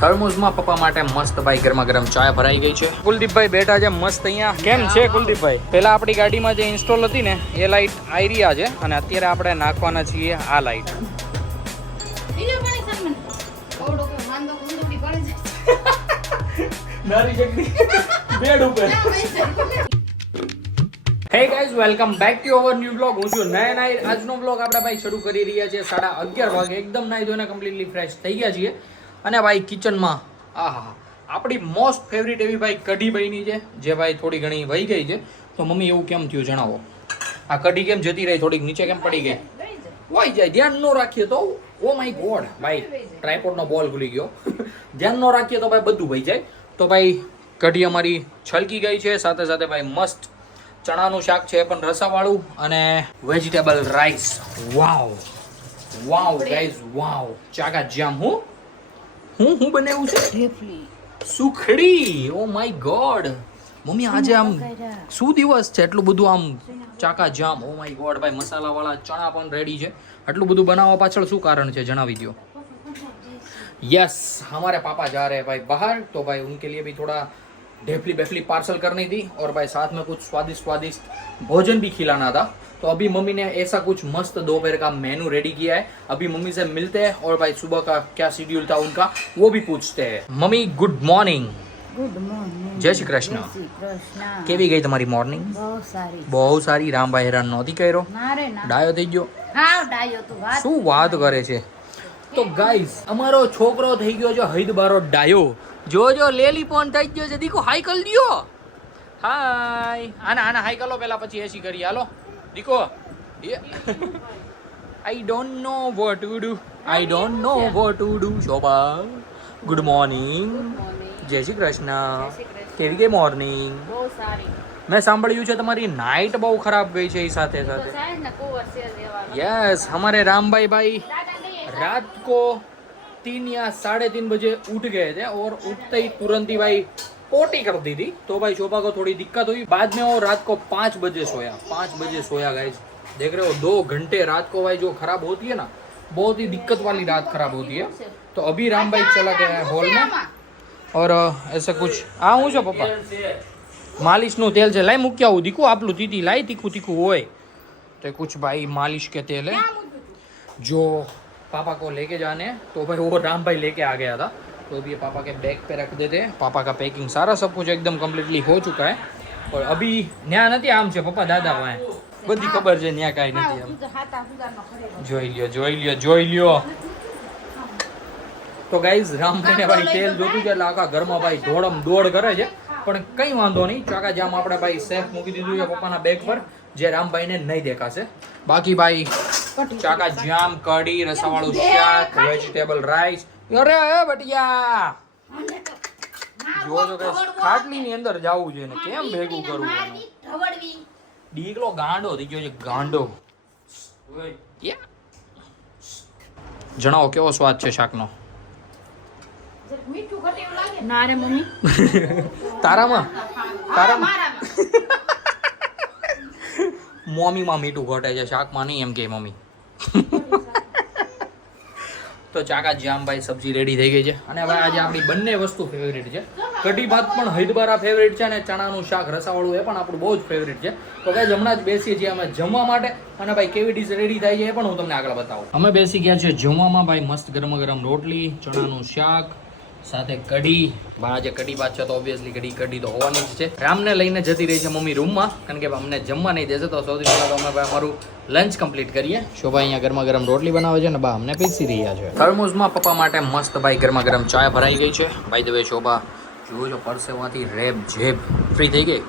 થર્મોસમાં પપ્પા માટે મસ્ત ભાઈ ગરમા ગરમ ચા ભરાઈ ગઈ છે. કુલદીપભાઈ બેઠા છે મસ્ત અહીંયા. કેમ છે કુલદીપભાઈ? પેલા આપણી ગાડીમાં જે ઇન્સ્ટોલ હતી ને એ લાઈટ આવી રહ્યા છે અને અત્યારે આપણે નાખવાના છીએ આ light. Hey guys, welcome back to our new blog. હું છું નયન આહિર. આજનો બ્લોગ આપણે ભાઈ શરૂ કરી રહ્યા છીએ 11:30 વાગે. એકદમ નાઈ ધોઈને કમ્પ્લીટલી ફ્રેશ થઈ ગયા છીએ અને ભાઈ કિચનમાં આહા આપણી મોસ્ટ ફેવરિટ એવી ભાઈ કઢી બની છે, જે ભાઈ થોડી ઘણી વહી ગઈ છે. તો મમ્મી એવું કેમ થયું જણાવો? આ કઢી કેમ જતી રહી? થોડીક નીચે કેમ પડી ગઈ? વહી જાય. ધ્યાન ન રાખીએ તો ઓ માય ગોડ ભાઈ, ટ્રાયપોડનો બોલ ભૂલી ગયો. ધ્યાન ન રાખીએ તો ભાઈ બધું વહી જાય. તો ભાઈ કઢી અમારી છલકી ગઈ છે. સાથે સાથે ભાઈ મસ્ત ચણાનું શાક છે પણ રસાવાળું અને વેજીટેબલ રાઈસ. વાવ વાવ ગાઈઝ વાવ. ચાકા જામ. હું બનાવ્યું છે ઢેફલી સુખડી. ઓ માય ગોડ મમ્મી, આજે આમ શું દિવસ છે? એટલું બધું આમ ચાકા જામ. ઓ માય ગોડ ભાઈ, મસાલા વાળા ચણા પણ રેડી છે. આટલું બધું બનાવવા પાછળ શું કારણ છે જણાવી દો. यस, हमारे पापा जा रहे हैं भाई बाहर, तो भाई उनके लिए भी थोड़ा ढेफली बेफली पार्सल करनी थी और भाई साथ में कुछ स्वादिष्ट भोजन भी खिलाना था. तो अभी मम्मी ने ऐसा कुछ मस्त दोपहर का मेनू रेडी किया है. अभी मम्मी से मिलते हैं और भाई सुबह का क्या शेड्यूल था उनका वो भी पूछते हैं. Mummy good morning. Good morning. Jai Shri Krishna. જય શ્રી કૃષ્ણ. કેવી ગઈ તમારી મોર્નિંગ? બહુ સારી. રામભાઈ હેરાન નહોતી કર્યો? ના રે ના. ડાયો થઈ ગયો? હા ડાયો તું વાત. શું વાત કરે છે? તો ગાઈસ, અમારો છોકરો થઈ ગયો છે હૈદબારો ડાયો. જોજો લેલી પણ થઈ ગયો છે. દીકો હાઈ કર દિયો. હાય. આના હાઈ કરો પેલા, પછી એસી કરી. હાલો દીકો. I don't know what to do. I don't know what to do. Shobha good morning. Jai Shri Krishna. કેવી ગઈ મોર્નિંગ? બહુ સારી. મેં સાંભળ્યું છે તમારી નાઇટ બહુ ખરાબ ગઈ છે. એ સાથે સાથે સાહેબ ને કુવર સેલ દેવાનો. यस, हमारे रामभाई भाई रात को 3 या 3:30 बजे उठ गए थे और उठते ही तुरंत ही भाई पोटी कर दी थी. तो भाई शोभा को थोड़ी दिक्कत हुई. बाद में वो रात को 5 बजे सोया. 5 बजे सोया गाइस. देख रहे हो 2 घंटे रात को भाई जो खराब होती है ना, बहुत ही दिक्कत वाली रात खराब होती है. तो अभी रामभाई चला गया है हॉल में और ऐसा कुछ આ હું છે પપ્પા? માલિશનું તેલ છે. લાઈ મૂકી આવું દીકું. આપલું તીતી લાઈ, તીખું તીખું હોય तो कुछ भाई मालिश के तेल है जो पापा को लेके जाने. तो भाई वो राम भाई लेके आ गया था, तो अभी ये पापा के बैग पे रख देते हैं. पापा का पैकिंग सारा सब कुछ एकदम कम्प्लीटली हो चुका है. और अभी न्या नहीं आम से पप्पा दादा वहाँ बधी खबर है न्या काई नहीं आम. જોઈ લ્યો. તો ગાઈઝ, રામભાઈને ભાઈ તેલ જોતું છે એટલે આખા ઘરમાં ભાઈ દોડમ દોડ કરે છે. પણ કંઈ વાંધો નહીં. ચાકા જામ આપણે ભાઈ સેફ મૂકી દીધું છે પપ્પાના બેગ પર, જે રામભાઈને નહીં દેખાશે. બાકી ભાઈ ચાકા જામ, કઢી, રસાવાળું શાક, વેજીટેબલ રાઈસ. અરે બટિયા જો કે ખાટલી ની અંદર જવું છે ને કેમ ભેગું કરવું? ડીગલો ગાંડો થઈ ગયો છે, ગાંડો. જણાવો કેવો સ્વાદ છે શાકનો? મીઠું ઘટે એવું લાગે. ના રે મમ્મી. તારામાં મોમીમાં મીઠું ઘટે છે, શાકમાં નહીં એમ કે મમ્મી. તો ચાકા જામ ભાઈ સબ્જી રેડી થઈ ગઈ છે. અને ભાઈ આજે આપણી બંને વસ્તુ ફેવરેટ છે. કઢી ભાત પણ હૈદબારા ફેવરેટ છે અને ચણાનું શાક રસાવાળું એ પણ આપણું બહુ જ ફેવરેટ છે. તો ગાઈઝ, હમણાં જ બેસીએ છીએ અમે જમવા માટે અને ભાઈ કેવી ડીશ રેડી થાય છે એ પણ હું તમને આગળ બતાવું. અમે બેસી ગયા છીએ જમવામાં ભાઈ. મસ્ત ગરમા ગરમ રોટલી, ચણાનું શાક, સાથે કઢી. આજે કઢી ભાત છે તો ઓબ્વિયસલી કઢી તો હોવાની જ છે. રામને લઈને જતી રહી છે મમ્મી રૂમમાં, કારણ કે અમને જમવા નહીં દેશે. તો સૌથી પહેલા તો અમે ભાઈ અમારું લંચ કમ્પ્લીટ કરીએ. શોભા અહીંયા ગરમા ગરમ રોટલી બનાવે છે ને બા અમને પીસી રહ્યા છે. થર્મોસમાં પપ્પા માટે મસ્ત ભાઈ ગરમા ગરમ ચા ભરાઈ ગઈ છે. બાય ધ વે શોભા જુઓ છો પરસેવાથી રેબ જેબ ફ્રી થઈ ગઈ.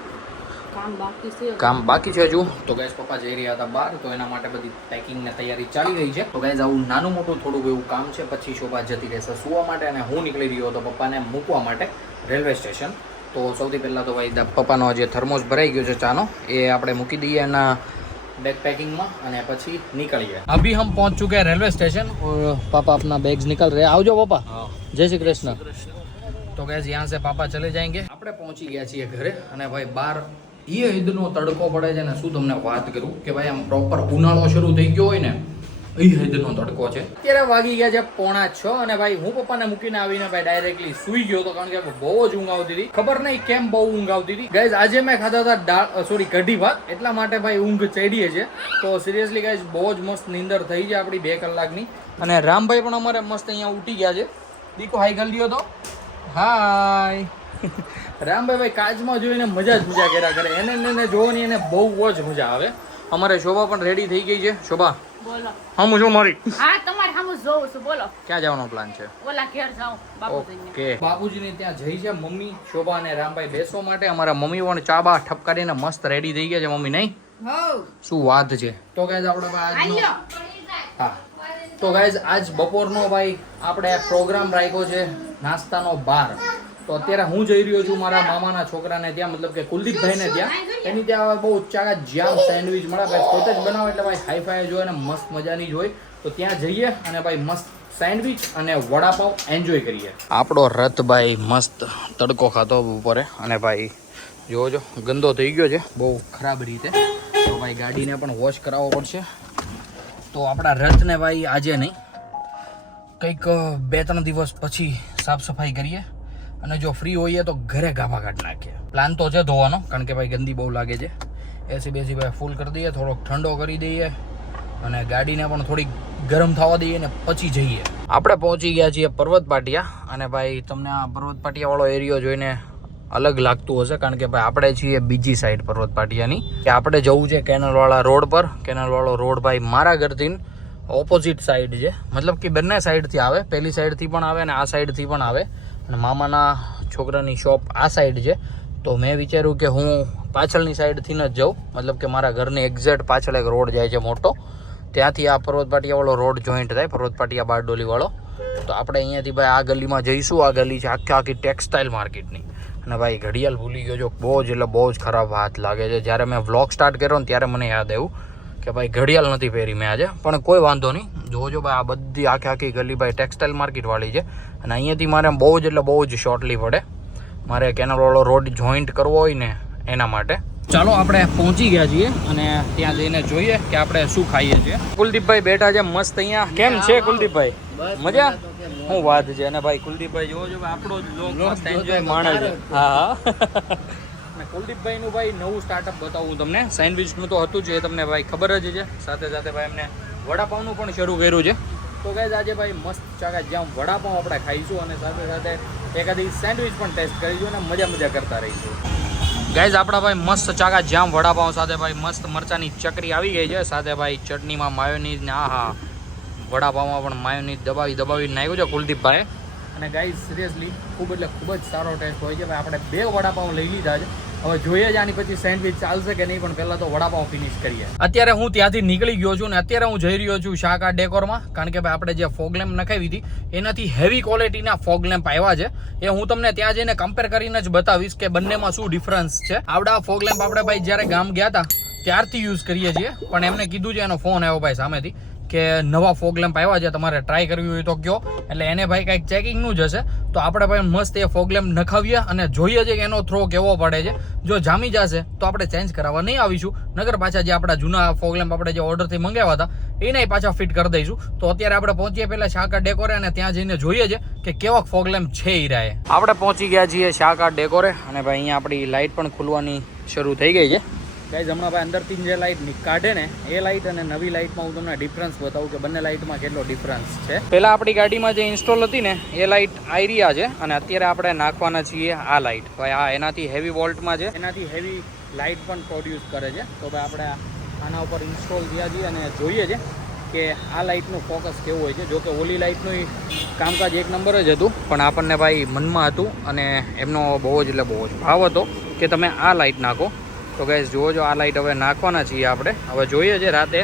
કામ બાકી છે હજુ. તો ગાઈસ, પપ્પા જઈ રહ્યા હતા બહાર, તો એના માટે બધી પેકિંગ ને તૈયારી ચાલી રહી છે. તો ગાઈસ, આવું નાનું મોટું થોડુંક એવું કામ છે. પછી શોભા જતી રહેશે સુવા માટે અને હું નીકળી રહ્યો હતો પપ્પાને મૂકવા માટે રેલવે સ્ટેશન. તો સૌથી પહેલાં તો ભાઈ પપ્પાનો જે થર્મોસ ભરાઈ ગયો છે ચાનો, એ આપણે મૂકી દઈએ એના बैग पैकिंग में અને પછી નીકળીએ. अभी हम पहुंच चुके हैं रेलवे स्टेशन और पापा अपना बैग्स निकल रहे हैं. आओ जो पापा. जय श्री कृष्ण. तो गाइस, यहाँ से पापा चले जाएंगे. આપણે પહોંચી ગયા છીએ ઘરે અને ભાઈ બહાર ઈદનો તડકો પડે છે ને શું તમને વાત કરું કે ભાઈ આમ પ્રોપર ઉનાળો શરૂ થઈ ગયો હોય ને અહીં હૈદરનો તડકો છે. અત્યારે વાગી ગયા છે 5:45 અને ભાઈ હું પપ્પાને મૂકીને આવીને ભાઈ ડાયરેક્ટલી સુઈ ગયો હતો કારણ કે બહુ જ ઊંઘ આવતી હતી. ખબર નહીં કેમ બહુ ઊંઘ આવતી હતી. ગાઈઝ આજે મેં ખાધા હતા કઢી ભાત, એટલા માટે ભાઈ ઊંઘ ચડીએ છે. તો સિરિયસલી ગાઈઝ બહુ જ મસ્ત નીંદર થઈ છે આપણી 2 કલાકની. અને રામભાઈ પણ અમારે મસ્ત અહીંયા ઉઠી ગયા છે. દીકો હાઈ કરી લ્યો તો. હાય રામભાઈ ભાઈ કાચમાં જોઈને મજા જ મજા કર્યા કરે. એને જોવાની એને બહુ જ મજા આવે. અમારે શોભા પણ રેડી થઈ ગઈ છે. શોભા બોલો. હમ જો મારી હા તમારે સામું જોઉં છું. બોલો. ક્યાં જવાનો પ્લાન છે? ઓલા ઘેર જાઉં બાપુજીને. ઓકે, બાપુજીને ત્યાં જઈ છે મમ્મી, શોભા અને રામભાઈ બેસવા માટે. અમારા મમ્મી પણ ચા બા ઠપકારીને મસ્ત રેડી થઈ ગયા છે. મમ્મી નહીં શું વાત છે. તો ગાઈઝ આપણે આજનો હા તો ગાઈઝ આજ બપોરનો ભાઈ આપણે પ્રોગ્રામ રાખ્યો છે નાસ્તાનો બાર. તો અત્યારે હું જઈ રહ્યો છું મારા મામાના છોકરાને ત્યાં, મતલબ કે કુલદીપભાઈને ત્યાં. એની ત્યાં બહુ ચાકા જામ સેન્ડવિચ મળે ભાઈ, પોતે જ બનાવે એટલે ભાઈ હાઈફાઈ જ હોય ને મસ્ત મજાની જ હોય. તો ત્યાં જઈએ અને ભાઈ મસ્ત સેન્ડવિચ અને વડાપાવ એન્જોય કરીએ. આપણો રથ ભાઈ મસ્ત તડકો ખાતો બપોરે અને ભાઈ જોજો ગંદો થઈ ગયો છે બહુ ખરાબ રીતે. તો ભાઈ ગાડીને પણ વોશ કરાવવો પડશે. તો આપણા રથને ભાઈ આજે નહીં, કંઈક 2-3 દિવસ પછી સાફ સફાઈ કરીએ અને જો ફ્રી હોઈએ તો ઘરે ગાભા કાઢી નાખીએ. પ્લાન તો છે ધોવાનો, કારણ કે ભાઈ ગંદી બહુ લાગે છે. એસી બેસી ભાઈ ફૂલ કરી દઈએ, થોડોક ઠંડો કરી દઈએ અને ગાડીને પણ થોડીક ગરમ થવા દઈએ ને પછી જઈએ. આપણે પહોંચી ગયા છીએ પર્વત પાટિયા. અને ભાઈ તમને આ પર્વત પાટિયાવાળો એરિયો જોઈને અલગ લાગતું હશે, કારણ કે ભાઈ આપણે છીએ બીજી સાઈડ પર્વત પાટિયાની. કે આપણે જવું છે કેનલવાળા રોડ પર. કેનલવાળો રોડ ભાઈ મારા ઘરથી ઓપોઝિટ સાઈડ છે, મતલબ કે બંને સાઈડથી આવે. પહેલી સાઈડથી પણ આવે અને આ સાઈડથી પણ આવે. અને મામાના છોકરાની શોપ આ સાઈડ છે. તો મેં વિચાર્યું કે હું પાછળની સાઈડથી ન જ જાઉં, મતલબ કે મારા ઘરની એક્ઝેક્ટ પાછળ એક રોડ જાય છે મોટો, ત્યાંથી આ પર્વત પાટિયાવાળો રોડ જોઈન્ટ થાય, પર્વત પાટિયા બારડોલીવાળો. તો આપણે અહીંયાથી ભાઈ આ ગલીમાં જઈશું. આ ગલી છે આખી ટેક્સટાઇલ માર્કેટની. અને ભાઈ ઘડિયાળ ભૂલી ગયો છો, બહુ જ એટલે બહુ જ ખરાબ હાથ લાગે છે. જ્યારે મેં વ્લોગ સ્ટાર્ટ કર્યો ને ત્યારે મને યાદ આવ્યું કે ભાઈ ઘડિયાળ નથી પહેરી મેં આજે. પણ કોઈ વાંધો નહીં, જોજો ભાઈ આ બધી આખી ગલી ભાઈ ટેક્સટાઇલ માર્કેટવાળી છે. અને અહીંયાથી મારે બહુ જ એટલે બહુ જ શોર્ટલી પડે. મારે કેનલવાળો રોડ જોઈન્ટ કરવો હોય ને એના માટે. ચાલો આપણે પહોંચી ગયા છીએ અને ત્યાં જઈને જોઈએ કે આપણે શું ખાઈએ છીએ. કુલદીપભાઈ બેઠા છે મસ્ત અહીંયા. કેમ છે કુલદીપભાઈ? મજા? શું વાત છે. અને ભાઈ કુલદીપભાઈ જોવો આપણો જ લોક મસ્ત એન્જોય માણે છે. હા અને કુલદીપભાઈનું ભાઈ નવું સ્ટાર્ટઅપ બતાવું તમને. સેન્ડવિચનું તો હતું જ, એ તમને ભાઈ ખબર જ છે. સાથે સાથે ભાઈ એમને વડાપાવનું પણ શરૂ કર્યું છે. તો ગાઈઝ આજે ભાઈ મસ્ત ચાકા જામ વડાપાવ આપણે ખાઈશું અને સાથે સાથે એકાદી સેન્ડવિચ પણ ટેસ્ટ કરીશું અને મજા કરતા રહીશું. ગાઈઝ આપણા ભાઈ મસ્ત ચાકા જામ વડાપાવ સાથે ભાઈ મસ્ત મરચાની ચકરી આવી ગઈ છે. સાથે ભાઈ ચટણીમાં માયોનીઝ ને આહા વડાપાવમાં પણ માયોનીઝ દબાવી નાખ્યું છે કુલદીપભાઈ. અને ગાઈઝ સિરિયસલી ખૂબ જ સારો ટેસ્ટ હોય છે. ભાઈ આપણે 2 વડાપાવ લઈ લીધા છે. હવે જોઈએ જ આની પછી સેન્ડવિચ ચાલશે કે નહીં, પણ પહેલાં તો વડાપાવ ફિનિશ કરીએ. અત્યારે હું ત્યાંથી નીકળી ગયો છું ને અત્યારે હું જઈ રહ્યો છું શાકા ડેકોરમાં, કારણ કે ભાઈ આપણે જે ફોગ લેમ્પ નખાવી હતી એનાથી હેવી ક્વોલિટીના ફોગ લેમ્પ આવ્યા છે. એ હું તમને ત્યાં જઈને કમ્પેર કરીને જ બતાવીશ કે બંનેમાં શું ડિફરન્સ છે. આવડા ફોગ લેમ્પ આપણે ભાઈ જ્યારે ગામ ગયા હતા ત્યારથી યુઝ કરીએ છીએ, પણ એમને કીધું છે, એનો ફોન આવ્યો ભાઈ સામેથી કે નવા ફોગ લેમ્પ આવ્યા છે, તમારે ટ્રાય કરવી હોય તો કયો. એટલે એને ભાઈ કંઈક ચેકિંગનું જ હશે. તો આપણે ભાઈ મસ્ત એ ફોગ લેમ્પ નખાવીએ અને જોઈએ છે કે એનો થ્રો કેવો પડે છે. જો જામી જશે તો આપણે ચેન્જ કરાવવા નહીં આવીશું, નગર પાછા જે આપણા જૂના ફોગ લેમ્પ આપણે જે ઓર્ડરથી મંગાવ્યા હતા એને પાછા ફિટ કરી દઈશું. તો અત્યારે આપણે પહોંચીએ પહેલાં શાકા ડેકોરે અને ત્યાં જઈને જોઈએ છે કે કેવા ફોગ લેમ્પ છે એ રાય. આપણે પહોંચી ગયા છીએ શાકા ડેકોરે અને ભાઈ અહીંયા આપણી લાઇટ પણ ખુલવાની શરૂ થઈ ગઈ છે. ગાઈઝ હમણાં ભાઈ અંદરથી જે લાઇટ કાઢે ને એ લાઇટ અને નવી લાઇટમાં હું તમને ડિફરન્સ બતાવું કે બંને લાઇટમાં કેટલો ડિફરન્સ છે. પહેલાં આપણી ગાડીમાં જે ઇન્સ્ટોલ હતી ને એ લાઇટ આઈરિયા છે અને અત્યારે આપણે નાખવાના છીએ આ લાઇટ. ભાઈ આ એનાથી હેવી વોલ્ટમાં છે, એનાથી હેવી લાઇટ પણ પ્રોડ્યુસ કરે છે. તો ભાઈ આપણે આના ઉપર ઇન્સ્ટોલ થયા છીએ અને જોઈએ છે કે આ લાઇટનું ફોકસ કેવું હોય છે. જો કે ઓલી લાઇટનું કામકાજ એક નંબર જ હતું, પણ આપણને ભાઈ મનમાં હતું અને એમનો બહુ જ ભાવ હતો કે તમે આ લાઇટ નાખો. તો ગાઈઝ જુઓ જો આ લાઇટ હવે નાખવાના છીએ આપણે. હવે જોઈએ છે રાતે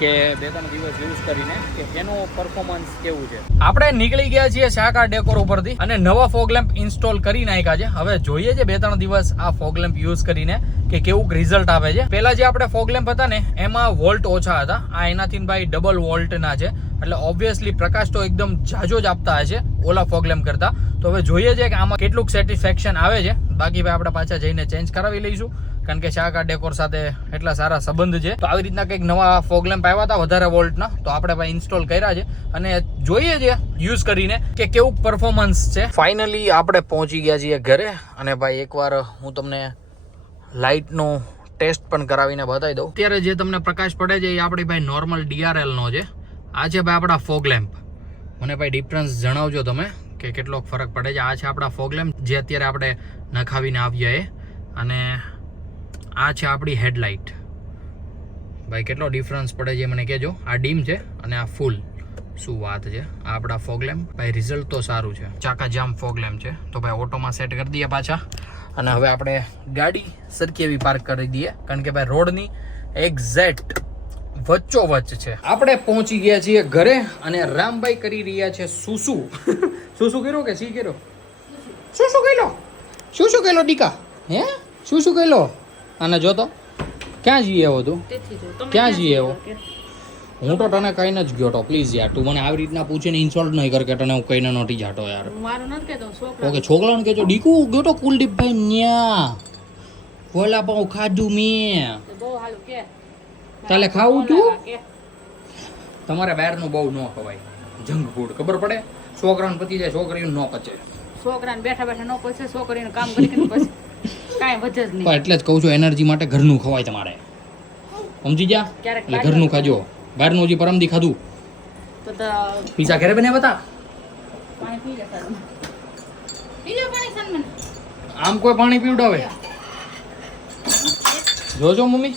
કે 2-3 દિવસ યુઝ કરીને કે એનું પરફોર્મન્સ કેવું છે. આપણે નીકળી ગયા છીએ શાકા ડેકોર ઉપરથી અને નવા ફોગ લેમ્પ ઇન્સ્ટોલ કરી નાખ્યા છે. હવે જોઈએ છે 2-3 દિવસ આ ફોગ લેમ્પ યુઝ કરીને કે કેવું રિઝલ્ટ આવે છે. પહેલા જે આપણે ફોગ લેમ્પ હતા ને એમાં વોલ્ટ ઓછા હતા, આ એનાથી ભાઈ ડબલ વોલ્ટના છે. એટલે ઓબ્વિયસલી પ્રકાશ તો એકદમ જાજો જ આપતા હશે ઓલા ફોગ લેમ્પ કરતા. તો હવે જોઈએ છે કે આમાં કેટલું સેટિસ્ફેક્શન આવે છે. બાકી ભાઈ આપણે પાછા જઈને ચેન્જ કરાવી લઈશું, કારણ કે શાકા ડેકોર સાથે એટલા સારા સંબંધ છે. તો આવી રીતના કંઈક નવા ફોગ લેમ્પ આવ્યા હતા વધારે વોલ્ટના, તો આપણે ભાઈ ઇન્સ્ટોલ કર્યા છે અને જોઈએ છે યુઝ કરીને કે કેવું પરફોર્મન્સ છે. ફાઇનલી આપણે પહોંચી ગયા છીએ ઘરે અને ભાઈ એકવાર હું તમને લાઇટનો ટેસ્ટ પણ કરાવીને બતાવી દઉં. અત્યારે જે તમને પ્રકાશ પડે છે એ આપણી ભાઈ નોર્મલ DRL નો છે. આ છે ભાઈ આપણા ફોગ લેમ્પ. મને ભાઈ ડિફરન્સ જણાવજો તમે કે કેટલો ફરક પડે છે. આ છે આપણા ફોગ લેમ્પ જે અત્યારે આપણે નખાવીને આવ્યા એ, અને આ છે આપણી હેડલાઇટ. ભાઈ કેટલો ડિફરન્સ પડે છે મને કહેજો. આ ડીમ છે અને આ ફૂલ. શું વાત છે. આ આપણા ફોગ લેમ્પ ભાઈ રિઝલ્ટ તો સારું છે. ચાકા જામ ફોગ લેમ્પ છે. તો ભાઈ ઓટોમાં સેટ કરી દઈએ પાછા અને હવે આપણે ગાડી સરખી એવી પાર્ક કરી દઈએ કારણ કે ભાઈ રોડની એક્ઝેક્ટ વચ્ચોવચ્ચ છે. આપણે પહોંચી ગયા છીએ ઘરે અને રામભાઈ કરી રહ્યા છે સુસુ. સુસુ કર્યો કે સી કર્યો? સુસુ કર્યો. સુસુ કર્યો દીકા. હે સુસુ કર્યો. અને જો તો ક્યાં જઈએ એવો તું? ક્યાં જઈએ એવો? હું તો તને કહીને જ ગયો તો. પ્લીઝ યાર તું મને આવી રીતના પૂછીને ઇન્સલ્ટ નહીં કર કે તને હું કહીને નોટી જાતો યાર. મારું નથી કહેતો, છોકરા. ઓકે છોકરાને કહેજો ડીકુ ગયો તો કુલદીપભાઈ ન્યા વડાપાઉં ખાધું મેં. બહુ હાલું કે તાલે ખાવું તું? કે તમારે બહારનું બહુ ન ખવાય. જંક ફૂડ ખબર પડે? છોકરાને પતી જાય, છોકરીને ન પચે. છોકરાને બેઠા બેઠા ન પછે, છોકરીને કામ કરી પછી કાંઈ વધે જ પણ નહીં. એટલે જ કહું છું એનર્જી માટે ઘરનું ખવાય તમારે. સમજી જા? ક્યારેક એટલે ઘરનું ખાજો. બહારનું હજી પરમદી ખાધું. તો પીઝા ઘરે બને બતા. પાણી પી લે તારું. પી લે પાણી સન્મન. આમ કોઈ પાણી પીવડાવે? જોજો મમ્મી.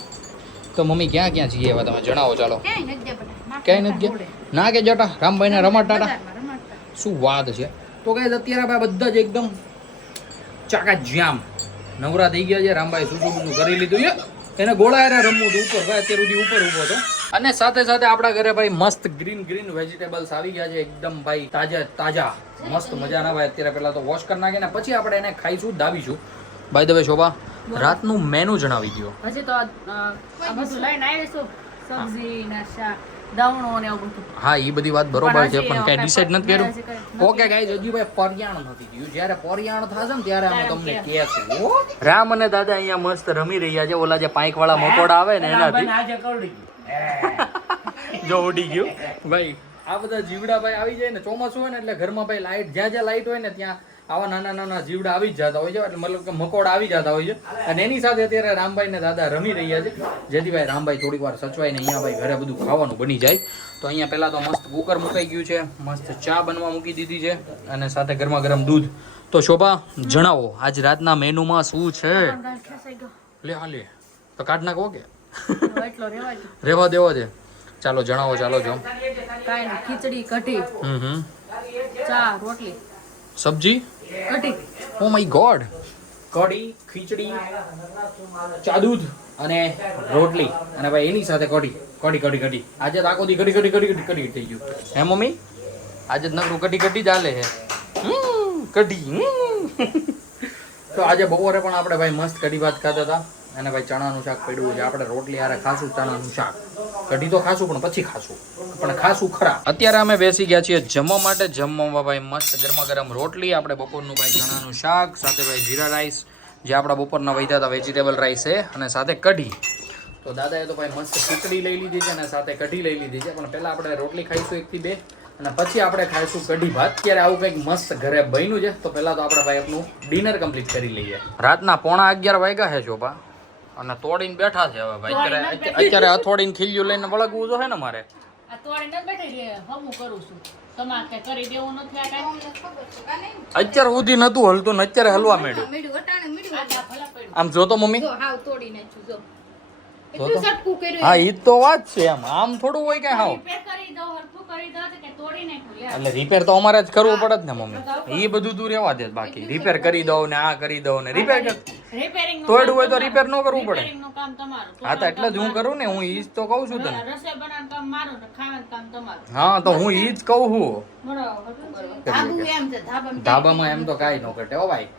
તો મમ્મી ક્યાં ક્યાં જઈએ એવા તમે જણાવો ચાલો. ક્યાંય નથી બેટા. ક્યાંય નથી ગયા? ના કે જટા રામભાઈને રમાડતા હતા. બજારમાં રમાડતા. શું વાત છે. તો ગાઈસ અત્યારે ભાઈ બધા જ એકદમ ચાકા જામ નવરા થઈ ગયા છે. રામભાઈ શું કરી લીધું છે. એને ગોળા હારે રમવું હતું ઉપર. ભાઈ અત્યાર સુધી ઉપર ઊભો હતો. અને સાથે સાથે આપણા ઘરે ભાઈ મસ્ત ગ્રીન વેજીટેબલ્સ આવી ગયા છે એકદમ ભાઈ તાજા મસ્ત મજાના. ભાઈ અત્યારે પહેલા તો વોશ કરી નાખીને પછી આપણે એને ખાઈશું, દાબીશું. બાય ધ વે શોભા, રાતનું મેનુ જણાવી દો. હજી તો આ બધું લઈને આવીશું, સબ્જી ને શાક, દાવણો ને એવું બધું. હા એ બધી વાત બરોબર છે પણ કઈ હજી ડિસાઈડ નથી કર્યું. હજી કંઈ ઓકે ગાઈઝ હજી ભાઈ પરિયાણ નથી થયું. જ્યારે પરિયાણ થશે ને ત્યારે અમે તમને કહેશું. હો. રામ અને દાદા અહીંયા મસ્ત રમી રહ્યા છે. ઓલા જે પાઇક વાળા મકોડા આવે ને એનાથી. જો ઉડી ગયું ભાઈ. આ બધા જીવડા ભાઈ આવી જાય ને ચોમાસું હોય ને એટલે ઘરમાં ભાઈ લાઈટ જ્યાં જ્યાં લાઈટ હોય ને ત્યાં આવા નાના નાના જીવડા આવી જ જતા હોય છે. એટલે મતલબ કે મકોડા આવી જતા હોય છે. અને એની સાથે અત્યારે રામભાઈ ને દાદા રમી રહ્યા છે જેથી ભાઈ રામભાઈ થોડીક વાર સચવાઈને અહીંયા ભાઈ ઘરે બધું ખાવાનું બની જાય. તો અહીંયા પહેલા તો મસ્ત કુકર મુકાઈ ગયું છે, મસ્ત ચા બનવા મૂકી દીધી છે અને સાથે ગરમા ગરમ દૂધ. તો શોભા જણાવો આજ રાતના મેનુમાં શું છે? ખેંચાઈ ગયો. લે હા લે તો કાઢ નાખો કે એટલો રેવાય તો. રેવા દેવો છે. ચાલો જણાવો. ચાલો જો કાંઈ નહીં, ખીચડી કઢી, ચા રોટલી, સબ્જી. કઢી. Oh my God. કઢી, ખીચડી, ચા દૂધ અને રોટલી અને ભાઈ એની સાથે કઢી. આજે તો આખો દી કઢી થઈ ગયું. હે મમ્મી? આજે જ નકરું કઢી ચાલે છે. કઢી. તો આજે બપોરે પણ આપણે ભાઈ મસ્ત કઢી ભાત ખાતા હતા અને ભાઈ ચણાનું શાક પડ્યું છે. આપણે રોટલી હારે ખાશું ચણાનું શાક. કઢી તો ખાશું પણ પછી ખાશું, પણ ખાશું ખરા. અત્યારે અમે બેસી ગયા છીએ જમવા માટે. જમવામાં ભાઈ મસ્ત ગરમા ગરમ રોટલી, આપણે બપોરનું ભાઈ ચણાનું શાક, સાથે ભાઈ જીરા રાઈસ જે આપણા બપોરના વૈધા હતા વેજીટેબલ રાઈસ છે, અને સાથે કઢી. તો દાદાએ તો ભાઈ મસ્ત ખીચડી લઈ લીધી છે અને સાથે કઢી લઈ લીધી છે. પણ પહેલા આપણે રોટલી ખાઈશું 1 થી 2 અને પછી આપણે ખાઈશું કઢી ભાત. અત્યારે આવું કંઈક મસ્ત ઘરે બન્યું છે. તો પહેલા તો આપણે ભાઈ આપણું ડિનર કમ્પ્લીટ કરી લઈએ. રાતના 11:15 વાગ્યા છે શોભા અને તોડીને બેઠા છે હવે ભાઈ. અત્યારે હથોડીને ખીલ્યું લઈને વળગવું જો છે ને મારે. આ તોડી ન બેઠી રે, હમું કરું છું. તમારે કઈ કરી દેવું નથી આ કાંઈ. અત્યારે સુધી નતું હલતું ને અત્યારે હલવા માંડ્યું. આ ભલા પડ્યું. આમ જોતો મમ્મી. જો હાવ તોડી નાખ્યું જો. જો એટલું તો. સટકું કર્યું. હા ઈ તો વાત છે. આમ થોડું હોય કે હાવ. રિપેર કરી દો, હરખું કરી દો કે તોડી નાખ્યું લે. એટલે રિપેર તો અમારે જ કરવું પડે જ ને મમ્મી. એ બધું તું રહેવા દે. બાકી રિપેર કરી દઉં ને આ કરી દઉં ને રિપેર રિપેરિંગ તોડવું હોય તો રિપેર ન કરવું પડે. નું કામ તમારું. હા તો એટલે જ હું કરું ને. હું ઈ જ તો કહું છું તને. રસોઈ બનાવવાનું કામ મારું ને ખાવાનું કામ તમારું. હા તો હું ઈ જ કહું છું. બરાબર, હરખું કરવાનું. ધાબુ એમ છે, ધાબામાં એમ તો કાંઈ ન ઘટે હો ભાઈ.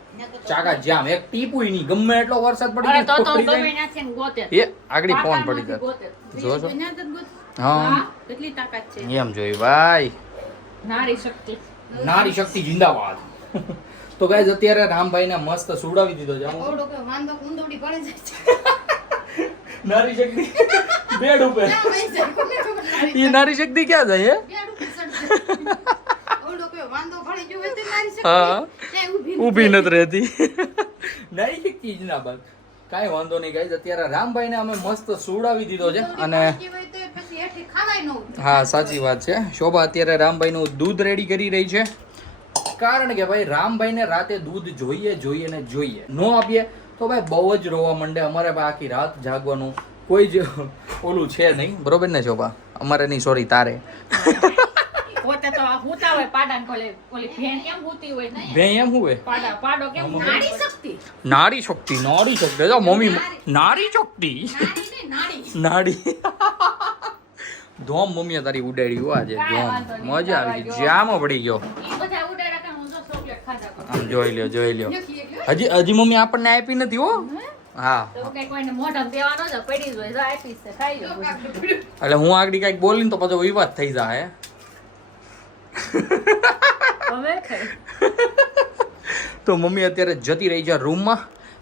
ચાકા જામ એક ટીપુય નહીં. ગમે એટલો વરસાદ પડી અરે તો જાય, તો પડી ગમે જાય. નાખીને ગોતે. એ આગળ ફોન પડી જાય. ગોતે. જો છો? અહીંયા જ ગોત. હા હા, કેટલી તાકાત છે. એમ જોઈ ભાઈ. નારી શક્તિ. નારી શક્તિ જિંદાબાદ. તો ગાઈઝ અત્યારે રામભાઈને મસ્ત સુવડાવી દીધો છે ઓડો કે વાંદો કુંદોડી પડી જાય છે. નારી શક્તિ બેડ ઉપર ક્યાં વહી જાય? કોને ખબર નારી એ નારી શક્તિ ક્યાં જાય હે? બેડ ઉપર ચડી જાય. ઓડો કે વાંદો પડી ગયો હોય તો નારી શક્તિ હા. ક્યાંય ઊભી નથી રહેતી નારી શક્તિ જ ના બસ કાંઈ વાંધો નહીં ગાઈઝ અત્યારે રામભાઈને અમે મસ્ત સુવડાવી દીધો છે અને પડી હોય તો પછી હેઠે ખાવાય ન ઉતરે. હા સાચી વાત છે શોભા અત્યારે રામભાઈનું દૂધ રેડી કરી રહી છે કારણ કે ભાઈ રામભાઈને રાતે દૂધ જોઈએ ને જોઈએ નો આપીએ તો ભાઈ બહુ જ રોવા માંડે અમારે ભાઈ આખી રાત જાગવાનું કોઈ જ ઓલું છે નહીં બરોબર ને શોભા અમારે નહીં સોરી તારે પોતે તો આ હુતા હોય પાડાને કોલે ઓલી ભેણ કેમ હુતી હોય ને બે એમ હોય પાડો કેમ નારી શક્તિ નારી શક્તિ જો મમ્મી નારી શક્તિ નારી ને નારી નાડી ધોમ મમ્મીએ તારી ઉડાડી હો આજે કાંઈ ધોમ વાંધો નહીં, મજા આવી ઉડાડવા ગઈ જામો પડી ગયો ઈ બધા ઉડાડા કે હું તો ચોકલેટ ખાધા કરું. આમ જોઈ લ્યો લખીએ કે હજી મમ્મી આપણને આપી નથી હો હા તો કઈ કોઈને મોઢામાં દેવાનો જ પડી જ હોય તો આપીશ તો ખાઈ લો બધું. એટલે હું આગળ કઈક બોલીને તો પછી વિવાદ થઈ જાય હવે ખાઈ તો મમ્મી અત્યારે જતી રહી છે રૂમમાં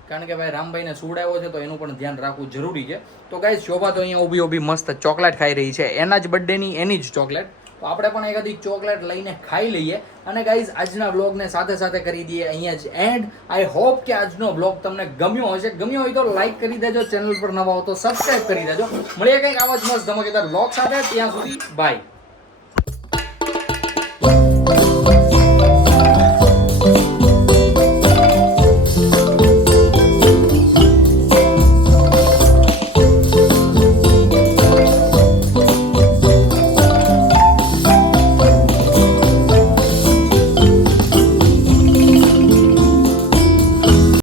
કારણ કે ભાઈ રામભાઈને સુવડાવ્યો છે તો એનું પણ ધ્યાન રાખવું જરૂરી છે તો ગાઈસ શોભા તો અહીંયા ઊભી મસ્ત ચોકલેટ ખાઈ રહી છે એના જ બર્થડેની એની જ ચોકલેટ તો આપણે પણ એકાદી ચોકલેટ લઈને ખાઈ લઈએ અને ગાઈસ આજના બ્લોગને સાથે સાથે કરી દઈએ અહીંયા જ એન્ડ આઈ હોપ કે આજનો બ્લોગ તમને ગમ્યો હશે ગમ્યો હોય તો લાઈક કરી દેજો ચેનલ પર નવા હો તો સબસ્ક્રાઇબ કરી દેજો મળીએ કંઈક આવા જ મસ્ત ધમાકેદાર બ્લોગ સાથે ત્યાં સુધી બાય